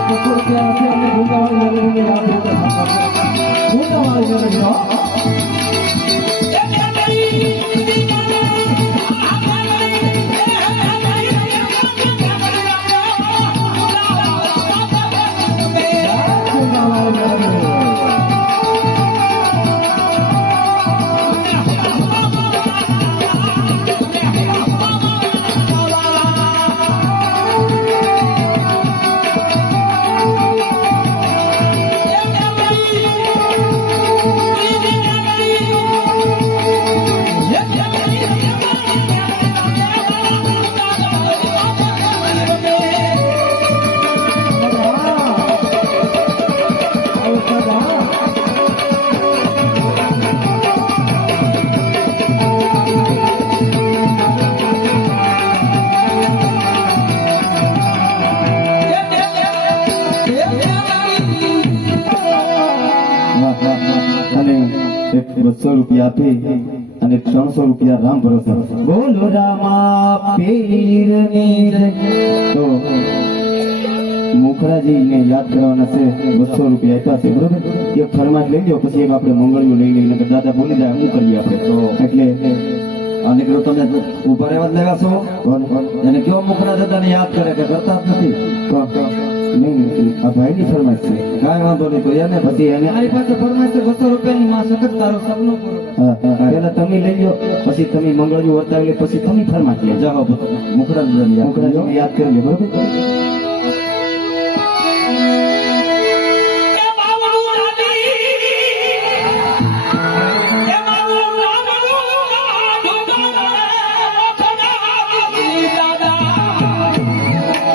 やって、こうや、んなわけやるのやるのやるのやるのやのやるのやるのやるのやるのるのやるの બસો રૂપિયા આપી અને ત્રણસો રૂપિયા રામ ભરોસે. બોલો રામા જય. તો યાદ કરવાના છે, બસો રૂપિયા આપ્યા છે, બરોબર? એક ફરમાટ લઈ લો પછી એક આપણે મંગળિયું લઈ લઈને દાદા બોલી જાય શું કરીએ આપણે. તો એટલે અને નીકળો તમે ઊભા રહેવા લેવા છો? એને કેવો મુખડા દાદાને યાદ કરે કે કરતા જ નથી? આ ભાઈની ફરમાઈશ છે. કાંઈ વાંધો નહીં તો એને પછી એને મારી પાસે ફરમાઈશ છે બસો રૂપિયાની માં સખત તારો સપનો પૂરું. પેલા તમે લઈ લો પછી તમે મંગળિયું વતાવી લે પછી તમે ફરમાઈશ લે જાઓ મુખડા મુખડાજીને યાદ કરી લો બરોબર?